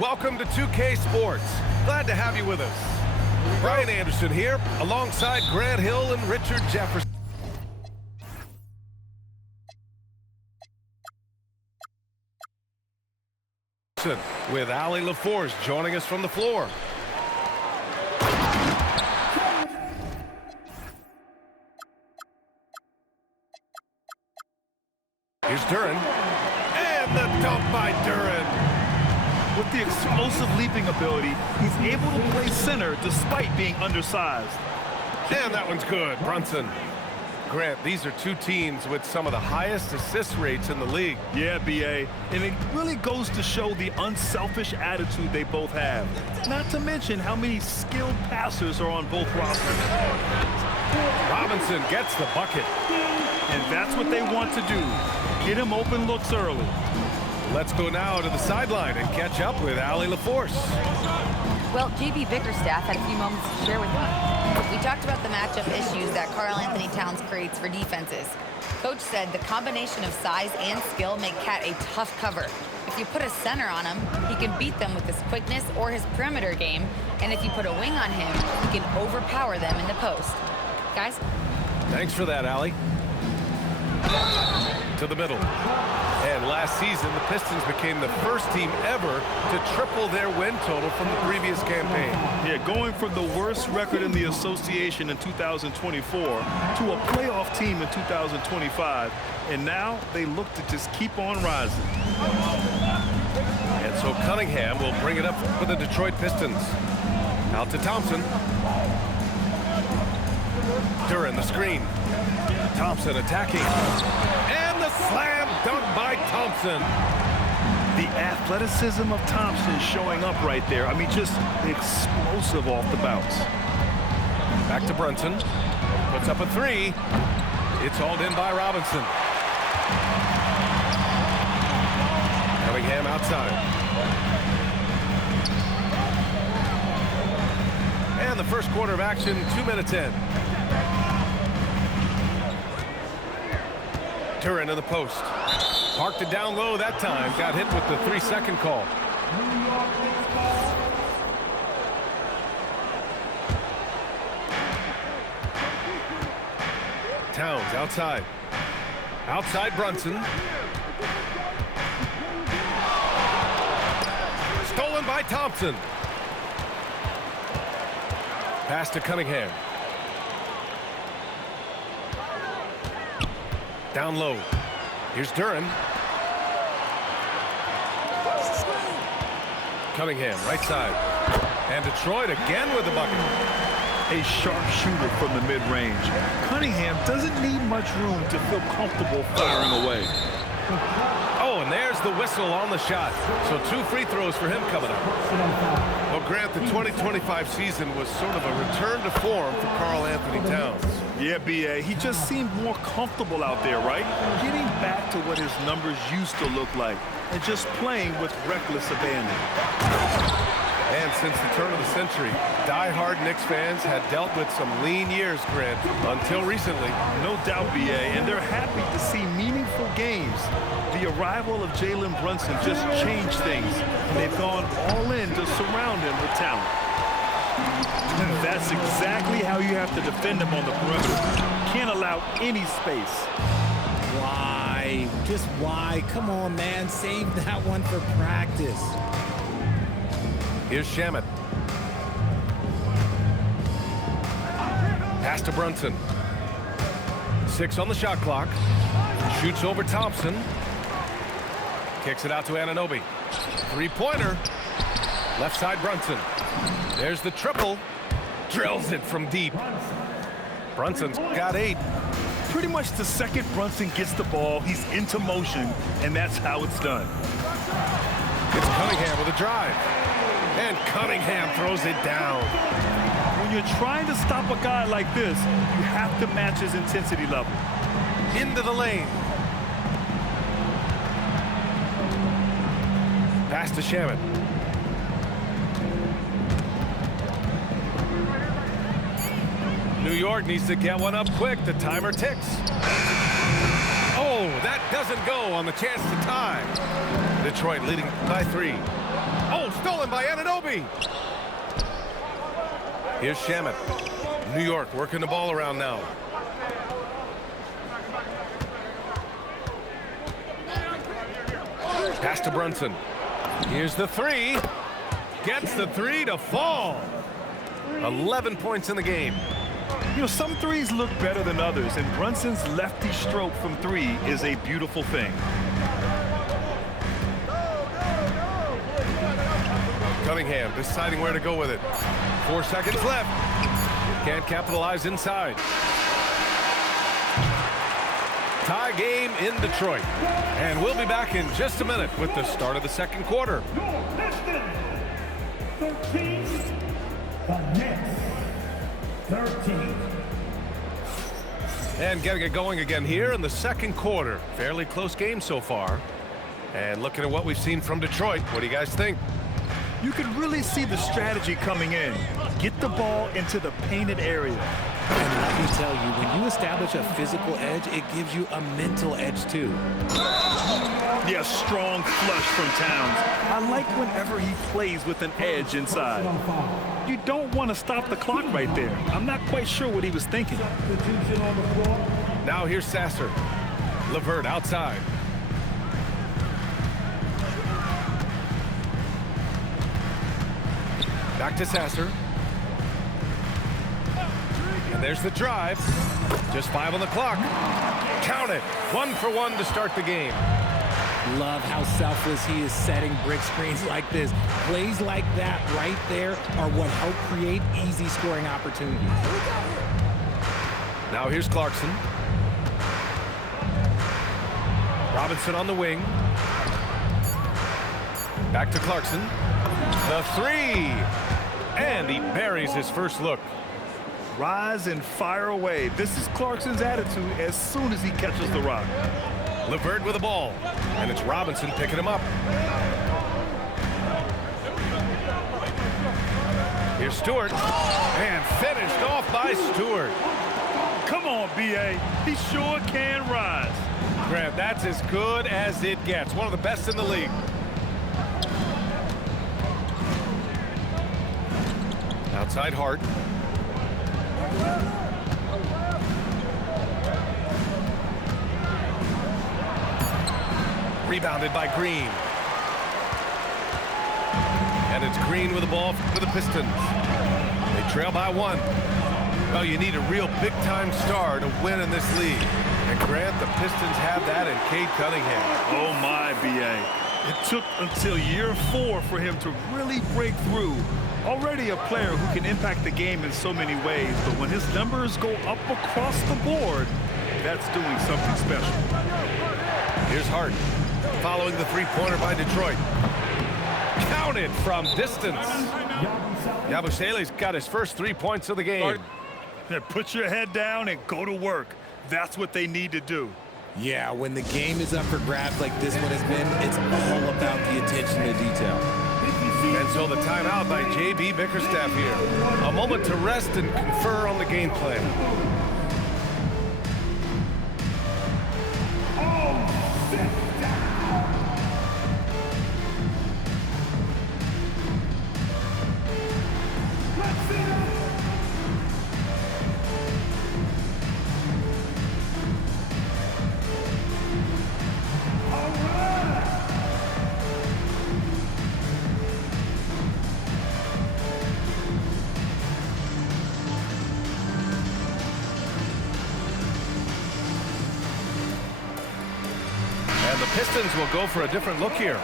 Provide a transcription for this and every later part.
Welcome to 2K Sports. Glad to have you with us. Brian Anderson here, alongside Grant Hill and Richard Jefferson. With Allie LaForce joining us from the floor. Here's Duren. And the dunk by Duren. With the explosive leaping ability, he's able to play center despite being undersized. And that one's good. Brunson. Grant, these are two teams with some of the highest assist rates in the league. Yeah, B.A., and it really goes to show the unselfish attitude they both have. Not to mention how many skilled passers are on both rosters. Robinson gets the bucket. And that's what they want to do. Get him open looks early. Let's go now to the sideline and catch up with Allie LaForce. Well, J.B. Bickerstaff had a few moments to share with me. We talked about the matchup issues that Karl-Anthony Towns creates for defenses. Coach said the combination of size and skill make Cat a tough cover. If you put a center on him, he can beat them with his quickness or his perimeter game. And if you put a wing on him, he can overpower them in the post. Guys? Thanks for that, Allie. To the middle. And last season, the Pistons became the first team ever to triple their win total from the previous campaign. Yeah, going from the worst record in the association in 2024 to a playoff team in 2025. And now they look to just keep on rising. And so Cunningham will bring it up for the Detroit Pistons. Out to Thompson. Duren the screen. Thompson attacking. And the slam dunk by Thompson. The athleticism of Thompson showing up right there. I mean, just explosive off the bounce. Back to Brunson. Puts up a three. It's hauled in by Robinson. Cunningham outside. And the first quarter of action, 2 minutes in. Duren in the post. Parked it down low that time. Got hit with the 3-second call. Towns outside. Outside Brunson. Stolen by Thompson. Pass to Cunningham. Down low. Here's Duren. Cunningham, right side. And Detroit again with the bucket. A sharp shooter from the mid-range. Cunningham doesn't need much room to feel comfortable firing away. Oh, and there's the whistle on the shot. So 2 free throws for him coming up. Well, Grant, the 2025 season was sort of a return to form for Karl-Anthony Towns. Yeah, B.A., he just seemed more comfortable out there, right? Getting back to what his numbers used to look like and just playing with reckless abandon. And since the turn of the century, die-hard Knicks fans had dealt with some lean years, Grant, until recently. No doubt, B.A., and they're happy to see meaningful games. The arrival of Jalen Brunson just changed things, and they've gone all in to surround him with talent. And that's exactly how you have to defend him on the perimeter. Can't allow any space. Why? Just why? Come on, man. Save that one for practice. Here's Shamet. Pass to Brunson. 6 on the shot clock. Shoots over Thompson. Kicks it out to Anunoby. 3-pointer. Left side Brunson. There's the triple. Drills it from deep. Brunson's got 8. Pretty much the second Brunson gets the ball, he's into motion, and that's how it's done. It's Cunningham with a drive. And Cunningham throws it down. When you're trying to stop a guy like this, you have to match his intensity level. Into the lane. Pass to Shamet. New York needs to get one up quick. The timer ticks. Oh, that doesn't go on the chance to tie. Detroit leading by 3. Oh, stolen by Anunoby. Here's Shamet. New York working the ball around now. Pass to Brunson. Here's the three. Gets the three to fall. 11 points in the game. You know, some threes look better than others, and Brunson's lefty stroke from three is a beautiful thing. Cunningham deciding where to go with it. 4 seconds left. Can't capitalize inside. Tie game in Detroit. And we'll be back in just a minute with the start of the second quarter. 13, the Nets 13. And getting it going again here in the second quarter. Fairly close game so far. And looking at what we've seen from Detroit, what do you guys think? You can really see the strategy coming in. Get the ball into the painted area. And let me tell you, when you establish a physical edge, it gives you a mental edge too. Yeah, strong flush from Towns. I like whenever he plays with an edge inside. You don't want to stop the clock right there. I'm not quite sure what he was thinking. Now here's Sasser. LeVert outside. Back to Sasser. And there's the drive. Just 5 on the clock. Count it. 1 for 1 to start the game. Love how selfless he is setting brick screens like this. Plays like that right there are what help create easy scoring opportunities. Now here's Clarkson. Robinson on the wing. Back to Clarkson. The three. And he buries his first look. Rise and fire away. This is Clarkson's attitude as soon as he catches the rock. LeVert with the ball. And it's Robinson picking him up. Here's Stewart. And finished off by Stewart. Come on, B.A. He sure can rise. Grant, that's as good as it gets. One of the best in the league. Outside Hart. Rebounded by Green. And it's Green with the ball for the Pistons. They trail by 1. Well, you need a real big-time star to win in this league. And Grant, the Pistons have that in Cade Cunningham. Oh, my, B.A. It took until year 4 for him to really break through. Already a player who can impact the game in so many ways, but when his numbers go up across the board, that's doing something special. Here's Hart, following the three-pointer by Detroit. Counted from distance. Yabusele's got his first 3 points of the game. Put your head down and go to work. That's what they need to do. Yeah, when the game is up for grabs like this one has been, it's all about the attention to detail. And so the timeout by J.B. Bickerstaff here. A moment to rest and confer on the game plan. And the Pistons will go for a different look here.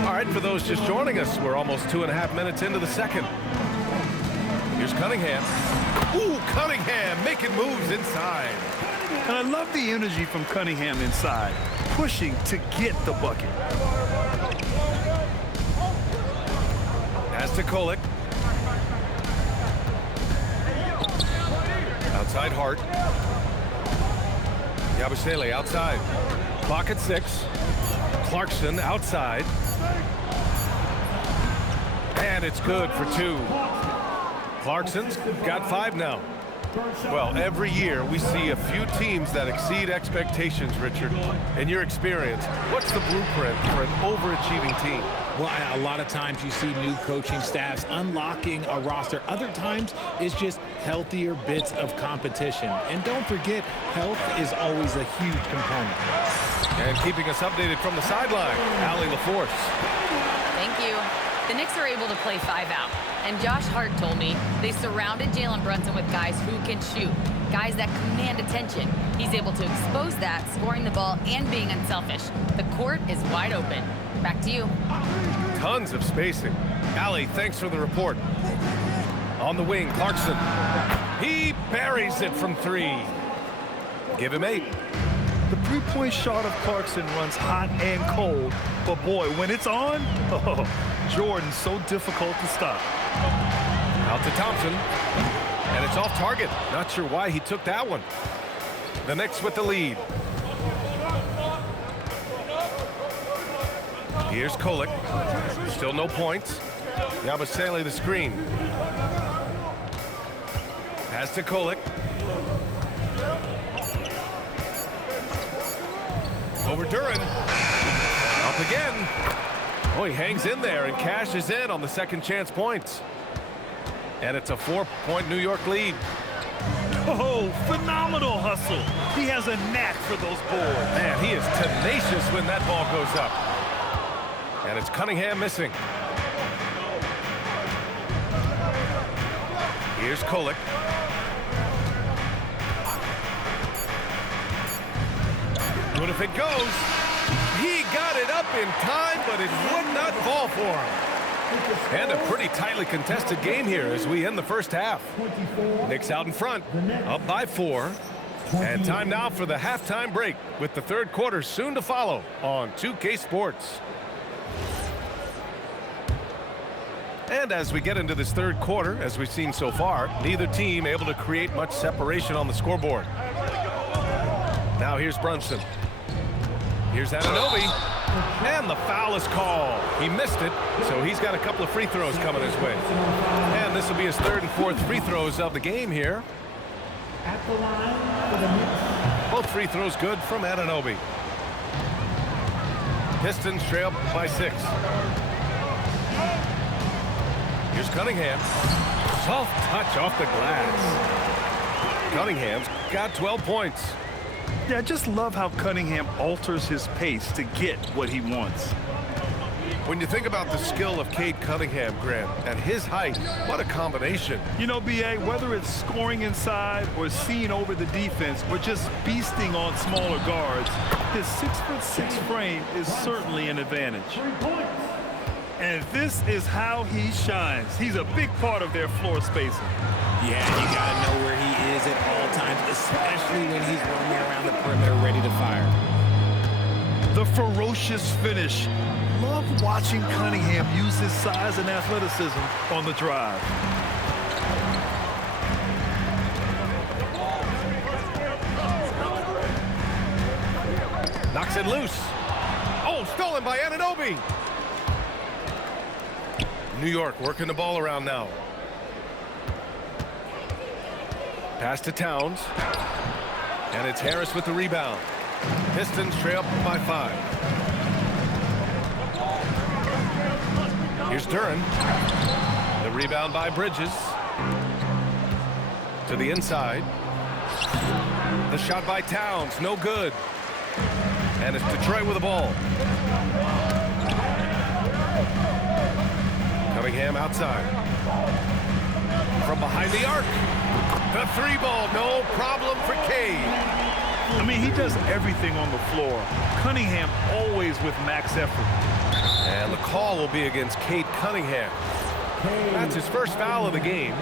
All right, for those just joining us, we're almost 2.5 minutes into the second. Here's Cunningham. Ooh, Cunningham making moves inside. And I love the energy from Cunningham inside, pushing to get the bucket. Pass to Kolek. Outside Hart. Yabusele outside. Clock at 6. Clarkson outside. And it's good for 2. Clarkson's got 5 now. Well, every year we see a few teams that exceed expectations, Richard. In your experience, what's the blueprint for an overachieving team? Well, a lot of times you see new coaching staffs unlocking a roster. Other times it's just healthier bits of competition. And don't forget, health is always a huge component. And keeping us updated from the sideline, Allie LaForce. Thank you. The Knicks are able to play 5 out. And Josh Hart told me they surrounded Jalen Brunson with guys who can shoot, guys that command attention. He's able to expose that, scoring the ball and being unselfish. The court is wide open. Back to you. Tons of spacing. Allie, thanks for the report. On the wing, Clarkson. He buries it from 3. Give him 8. The three-point shot of Clarkson runs hot and cold, but boy, when it's on, oh, Jordan's so difficult to stop. Out to Thompson. And it's off target. Not sure why he took that one. The Knicks with the lead. Here's Kolek. Still no points. Yabusele the screen. Pass to Kolek. Over Duran. Up again. Oh, he hangs in there and cashes in on the second chance points. And it's a 4-point New York lead. Oh, phenomenal hustle. He has a knack for those boards. Man, he is tenacious when that ball goes up. And it's Cunningham missing. Here's Kolek. What if it goes? He got it up in time, but it would not fall for him. And a pretty tightly contested game here as we end the first half. Knicks out in front, up by 4. And time now for the halftime break with the third quarter soon to follow on 2K Sports. And as we get into this third quarter, as we've seen so far, neither team able to create much separation on the scoreboard. Now here's Brunson. Here's Anunoby. And the foul is called. He missed it, so he's got a couple of free throws coming his way. And this will be his third and fourth free throws of the game here. At the line for the Knicks. Both free throws good from Anunoby. Pistons trail by 6. Here's Cunningham. Soft touch off the glass. Cunningham's got 12 points. Yeah, I just love how Cunningham alters his pace to get what he wants. When you think about the skill of Cade Cunningham, Grant, at his height, what a combination. You know, B.A., whether it's scoring inside or seeing over the defense or just beasting on smaller guards, his 6'6" frame is certainly an advantage. 3 points. And this is how he shines. He's a big part of their floor spacing. Yeah, you got to know where he is at all times, especially when he's roaming around the perimeter ready to fire. The ferocious finish. Love watching Cunningham use his size and athleticism on the drive. Knocks it loose. Oh, stolen by Anunoby. New York working the ball around now. Pass to Towns. And it's Harris with the rebound. Pistons trail by 5. Here's Duran. The rebound by Bridges. To the inside. The shot by Towns, no good. And it's Detroit with the ball. Cunningham outside. From behind the arc. The 3-ball, no problem for Cade. I mean, he does everything on the floor. Cunningham always with max effort. And the call will be against Cade Cunningham. That's his first foul of the game.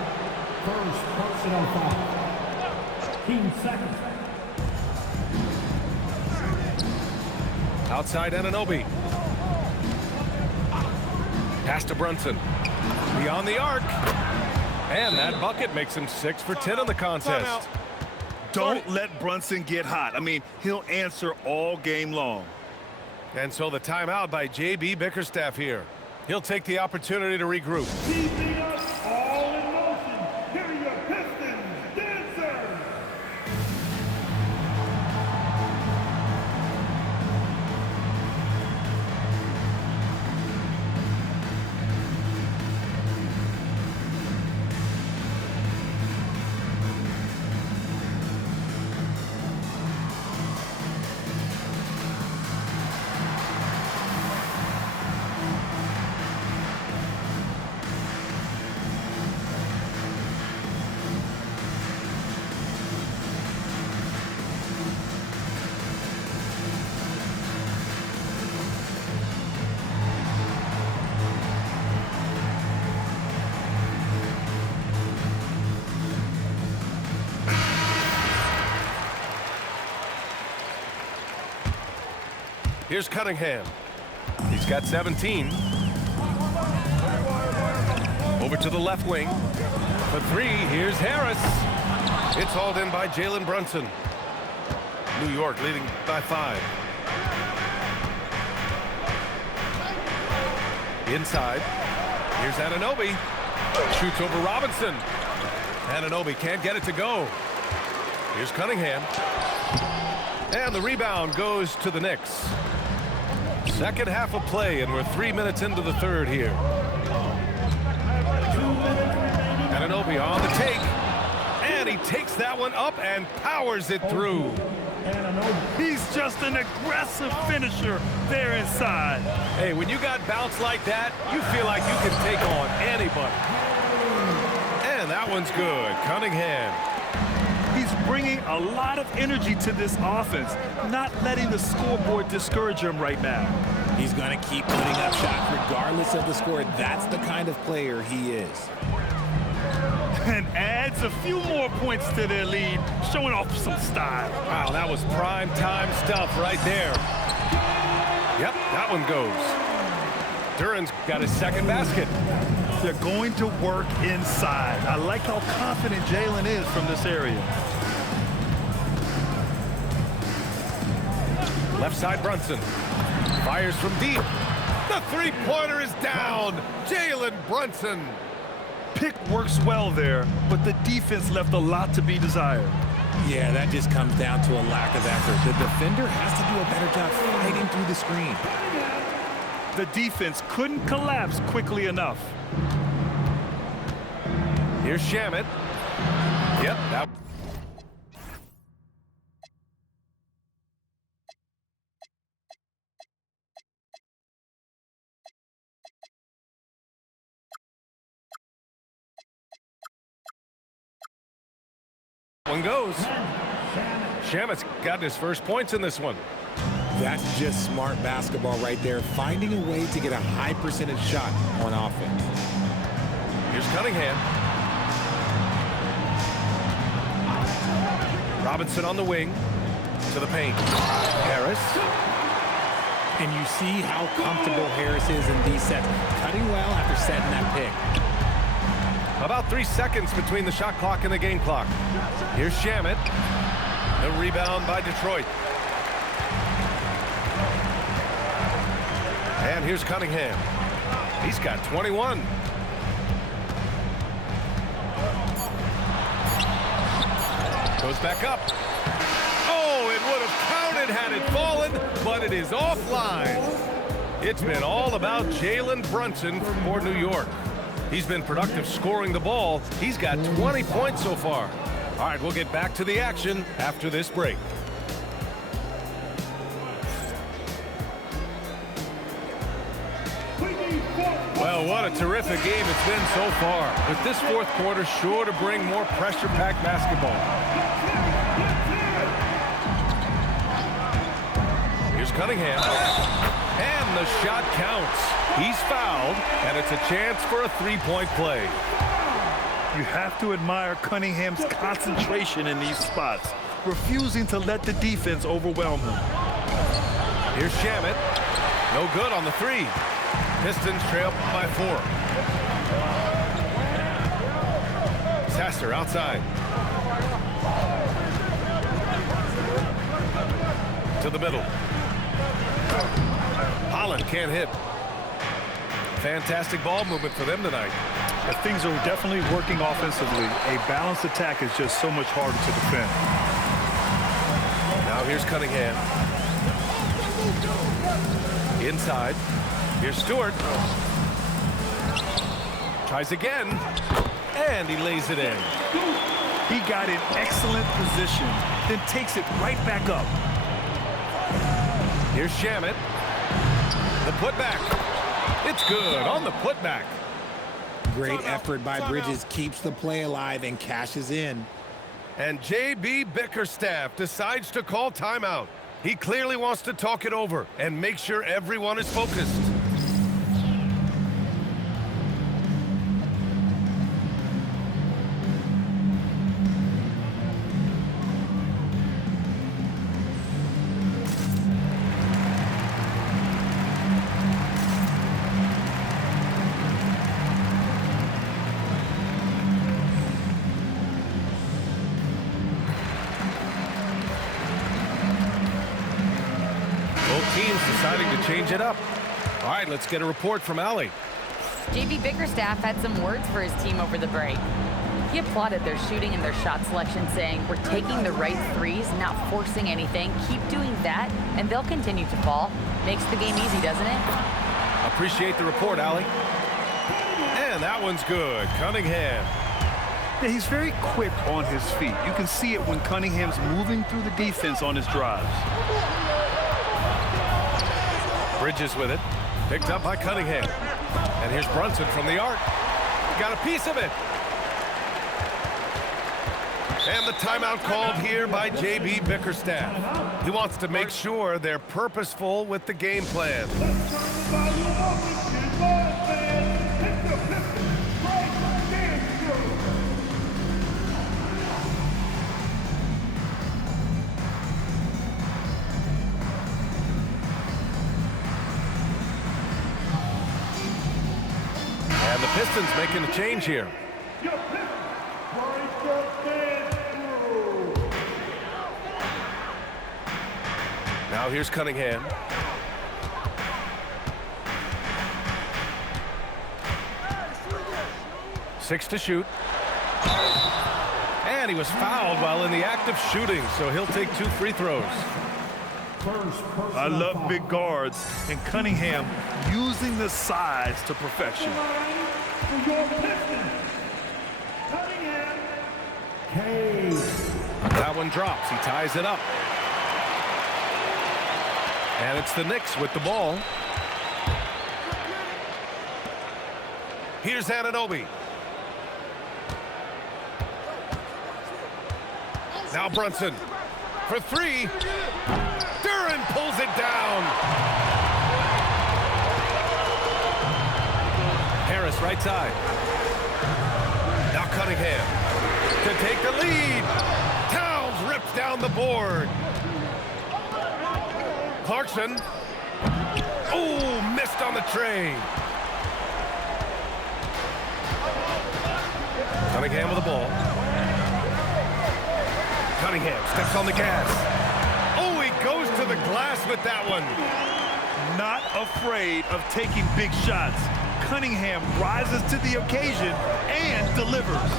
First personal foul. 15 seconds. Outside Anunoby. Pass to Brunson. Beyond the arc. And that bucket makes him 6 for 10 in the contest. Don't let Brunson get hot. I mean, he'll answer all game long. And so the timeout by J.B. Bickerstaff here. He'll take the opportunity to regroup. Keeping us all in motion. Here are your Pistons dancers. Here's Cunningham. He's got 17. Over to the left wing. For three, here's Harris. It's hauled in by Jalen Brunson. New York leading by 5. Inside. Here's Anunoby. Shoots over Robinson. Anunoby can't get it to go. Here's Cunningham. And the rebound goes to the Knicks. Second half of play, and we're 3 minutes into the third here. Anunoby on the take. And he takes that one up and powers it through. He's just an aggressive finisher there inside. Hey, when you got bounce like that, you feel like you can take on anybody. And that one's good. Cunningham. He's bringing a lot of energy to this offense, not letting the scoreboard discourage him right now. He's going to keep putting up shots regardless of the score. That's the kind of player he is. And adds a few more points to their lead, showing off some style. Wow, that was prime time stuff right there. Yep, that one goes. Duran's got his second basket. They're going to work inside. I like how confident Jalen is from this area. Left side Brunson. Fires from deep. The three-pointer is down. Jalen Brunson. Pick works well there, but the defense left a lot to be desired. Yeah, that just comes down to a lack of effort. The defender has to do a better job fighting through the screen. The defense couldn't collapse quickly enough. Here's Shamet. Yep, that. One goes. Shamet's got his first points in this one. That's just smart basketball right there, finding a way to get a high percentage shot on offense. Here's Cunningham. Robinson on the wing to the paint. Harris. And you see how comfortable Harris is in these sets, cutting well after setting that pick. About 3 seconds between the shot clock and the game clock. Here's Shamet. The rebound by Detroit. And here's Cunningham. He's got 21. Goes back up. Oh, it would have counted had it fallen, but it is offline. It's been all about Jalen Brunson for New York. He's been productive scoring the ball. He's got 20 points so far. All right, we'll get back to the action after this break. Well, what a terrific game it's been so far. But this fourth quarter sure to bring more pressure-packed basketball. Here's Cunningham. And the shot counts. He's fouled, and it's a chance for a three-point play. You have to admire Cunningham's concentration in these spots, refusing to let the defense overwhelm him. Here's Shamet. No good on the three. Pistons trail by 4. Sasser outside. To the middle. Holland can't hit. Fantastic ball movement for them tonight. Things are definitely working offensively. A balanced attack is just so much harder to defend. Now here's Cunningham. Inside. Here's Stewart. Tries again. And he lays it in. He got in excellent position, then takes it right back up. Here's Shamet. The putback. It's good on the putback. Great effort by Bridges, keeps the play alive and cashes in. And J.B. Bickerstaff decides to call timeout. He clearly wants to talk it over and make sure everyone is focused. change it up. All right, let's get a report from Allie. JB Bickerstaff had some words for his team over the break. He applauded their shooting and their shot selection, saying, "We're taking the right threes, not forcing anything. Keep doing that, and they'll continue to fall." Makes the game easy, doesn't it? Appreciate the report, Allie. And that one's good. Cunningham. Yeah, he's very quick on his feet. You can see it when Cunningham's moving through the defense on his drives. Bridges with it. Picked up by Cunningham. And here's Brunson from the arc. Got a piece of it. And the timeout called here by JB Bickerstaff. He wants to make sure they're purposeful with the game plan. And the Pistons making a change here. Now here's Cunningham. Six to shoot. And he was fouled while in the act of shooting, so he'll take 2 free throws. I love big guards, and Cunningham using the size to perfection. That one drops. He ties it up. And it's the Knicks with the ball. Here's Anunoby. Now Brunson for 3. Duran pulls it down. Harris right side. Now Cunningham to take the lead. Towns rips down the board. Clarkson. Oh, missed on the tray. Cunningham with the ball. Cunningham steps on the gas. Oh, he goes to the glass with that one. Not afraid of taking big shots. Cunningham rises to the occasion and delivers.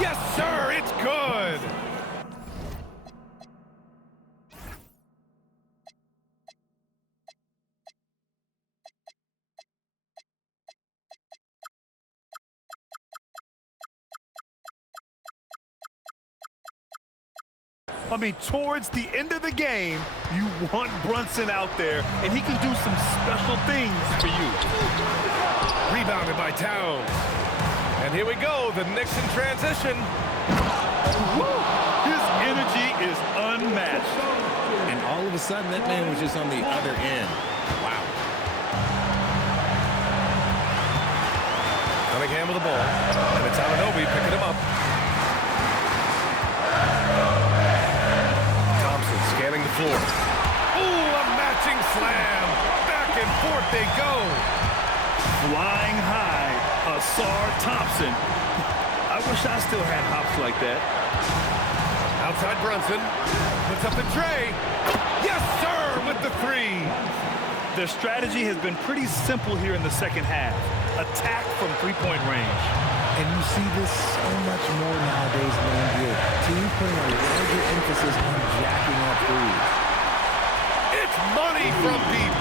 Yes, sir, it's good. I mean, towards the end of the game, you want Brunson out there, and he can do some special things for you. Rebounded by Towns. And here we go, the Knicks in transition. Woo! His energy is unmatched. And all of a sudden, that man was just on the other end. Wow. Cunningham with the ball. And it's Anunoby picking him up. Scanning the floor. Ooh, a matching slam. Back and forth they go. Flying high, Asar Thompson. I wish I still had hops like that. Outside Brunson. Puts up the tray. Yes, sir, with the 3. Their strategy has been pretty simple here in the second half. Attack from three-point range. And you see this so much more nowadays in the NBA. Teams putting a larger emphasis on jacking up threes. It's money from deep.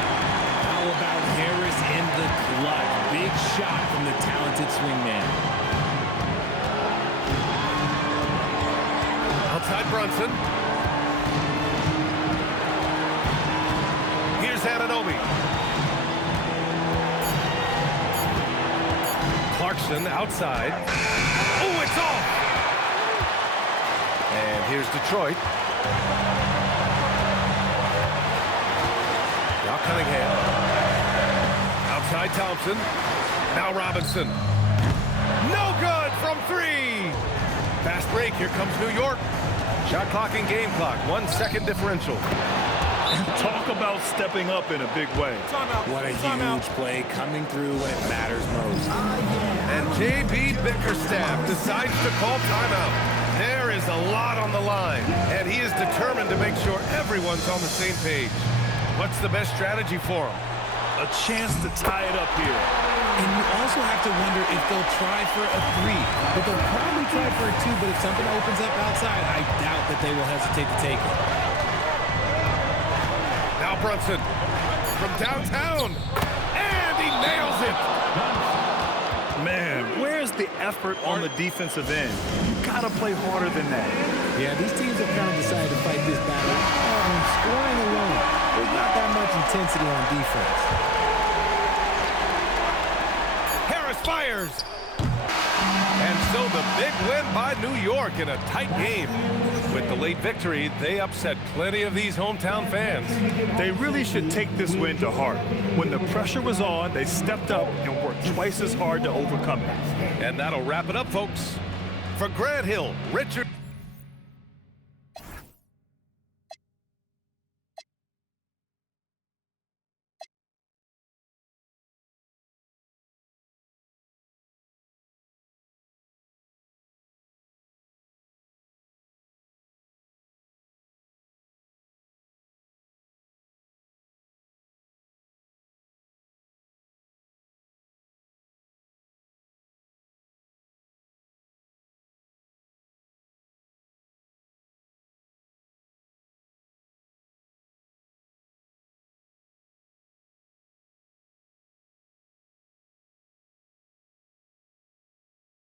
How about Harris in the clutch? Big shot from the talented swingman. Outside Brunson. Here's Anunoby. Clarkson outside. Oh, it's off! And here's Detroit. Now Cunningham. Outside Thompson. Now Robinson. No good from 3! Fast break, here comes New York. Shot clock and game clock, 1 second differential. Talk about stepping up in a big way. What a huge play coming through when it matters most. And JB Bickerstaff decides to call timeout. There is a lot on the line, and he is determined to make sure everyone's on the same page. What's the best strategy for them? A chance to tie it up here. And you also have to wonder if they'll try for a 3. But they'll probably try for a 2, but if something opens up outside, I doubt that they will hesitate to take it. Now Brunson from downtown, and he nails it. Man, where's the effort on the defensive end? You gotta play harder than that. Yeah, these teams have kind of decided to fight this battle on scoring alone. There's not that much intensity on defense. Harris fires. And so the big win by New York in a tight game. With the late victory, they upset plenty of these hometown fans. They really should take this win to heart. When the pressure was on, they stepped up and worked twice as hard to overcome it. And that'll wrap it up, folks. For Grant Hill, Richard.